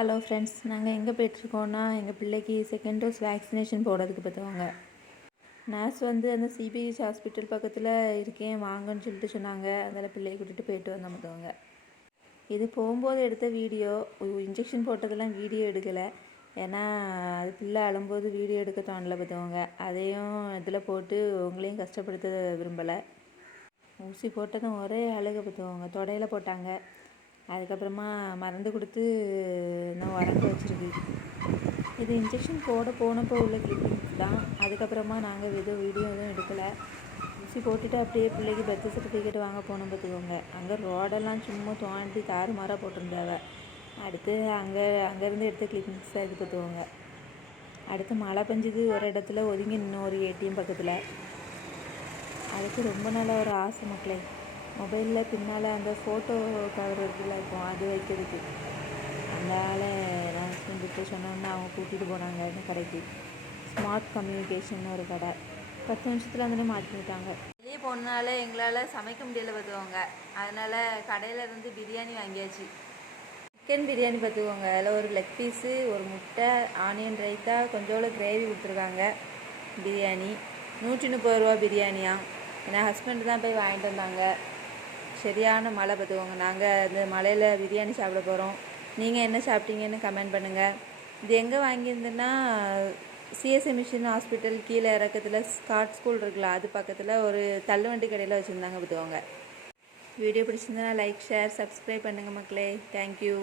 Hello friends, நாங்கள் எங்கே போய்ட்ருக்கோன்னா எங்கள் பிள்ளைக்கு செகண்ட் டோஸ் வேக்சினேஷன் போடுறதுக்கு பார்த்துவாங்க. நர்ஸ் அந்த சிபிஹெச் ஹாஸ்பிட்டல் பக்கத்தில் இருக்கேன் வாங்கன்னு சொல்லிட்டு சொன்னாங்க. அதில் பிள்ளையை கூட்டிகிட்டு போயிட்டு வந்தோம் பார்த்துவாங்க. இது போகும்போது எடுத்த வீடியோ. இன்ஜெக்ஷன் போட்டதெல்லாம் வீடியோ எடுக்கலை. ஏன்னா அது பிள்ளை அழும்போது வீடியோ எடுக்க தோணலை பார்த்துவாங்க. அதையும் இதில் போட்டு உங்களையும் கஷ்டப்படுத்த விரும்பலை. ஊசி போட்டதும் ஒரே அழுக பார்த்துவாங்க. தொடையில் போட்டாங்க. அதுக்கப்புறமா மருந்து கொடுத்து நான் உறங்க வச்சுருக்கு. இது இன்ஜெக்ஷன் போனப்போ உள்ள கிளிப்பிங்ஸ் தான். அதுக்கப்புறமா நாங்கள் வீடியோ எதுவும் எடுக்கலை. ஊசி போட்டுட்டு அப்படியே பிள்ளைக்கு பர்த் சர்டிஃபிகேட் வாங்க போனோம் பார்த்துக்கோங்க. அங்கே ரோடெல்லாம் சும்மா தோண்டி தாறுமாறாக போட்டிருந்தாவ. அடுத்து அங்கேருந்து எடுத்த கிளிப்பிங்ஸ் தான் இது பார்த்துக்கோங்க. அடுத்து மழை பெஞ்சுது. ஒரு இடத்துல ஒதுங்கி நின்று ஒரு ஏடிஎம் பக்கத்தில். அதுக்கு ரொம்ப நாள் ஒரு ஆசை மக்களே, மொபைலில் பின்னால் அந்த ஃபோட்டோ கவர் இருக்குல்ல இருக்கும் அது வைக்கிறதுக்கு. அதனால் நான் ஹஸ்பண்டுக்கு சொன்னோன்னா அவங்க கூட்டிகிட்டு போனாங்க இந்த கடைக்கு. ஸ்மார்ட் கம்யூனிகேஷன் ஒரு கடை. 10 நிமிஷத்தில் அந்த மாற்றி விட்டாங்க. வெளியே போனால எங்களால் சமைக்க முடியலை பார்த்துக்கோங்க. அதனால் கடையிலேருந்து பிரியாணி வாங்கியாச்சு. சிக்கன் பிரியாணி பார்த்துக்கோங்க. அதில் ஒரு லெக் பீஸு, ஒரு முட்டை, ஆனியன் ரைத்தா, கொஞ்சோண்டு கிரேவி கொடுத்துருக்காங்க. பிரியாணி 130 ரூபா பிரியாணியா. ஏன்னா ஹஸ்பண்டு தான் போய் வாங்கிட்டு வந்தாங்க. சரியான மழை பார்த்துக்கோங்க. நாங்கள் இந்த மழையில் பிரியாணி சாப்பிட போகிறோம். நீங்கள் என்ன சாப்பிட்டீங்கன்னு கமெண்ட் பண்ணுங்கள். இது எங்கே வாங்கியிருந்தேன்னா சிஎஸ்ஐ மிஷன் ஹாஸ்பிட்டல் கீழே இறக்கத்தில் ஸ்காட் ஸ்கூல் இருக்குல்ல, அது பக்கத்தில் ஒரு தள்ளுவண்டி கடையில் வச்சுருந்தாங்க பார்த்துக்கோங்க. வீடியோ பிடிச்சிருந்தா லைக், ஷேர், சப்ஸ்கிரைப் பண்ணுங்கள் மக்களே. தேங்க்யூ.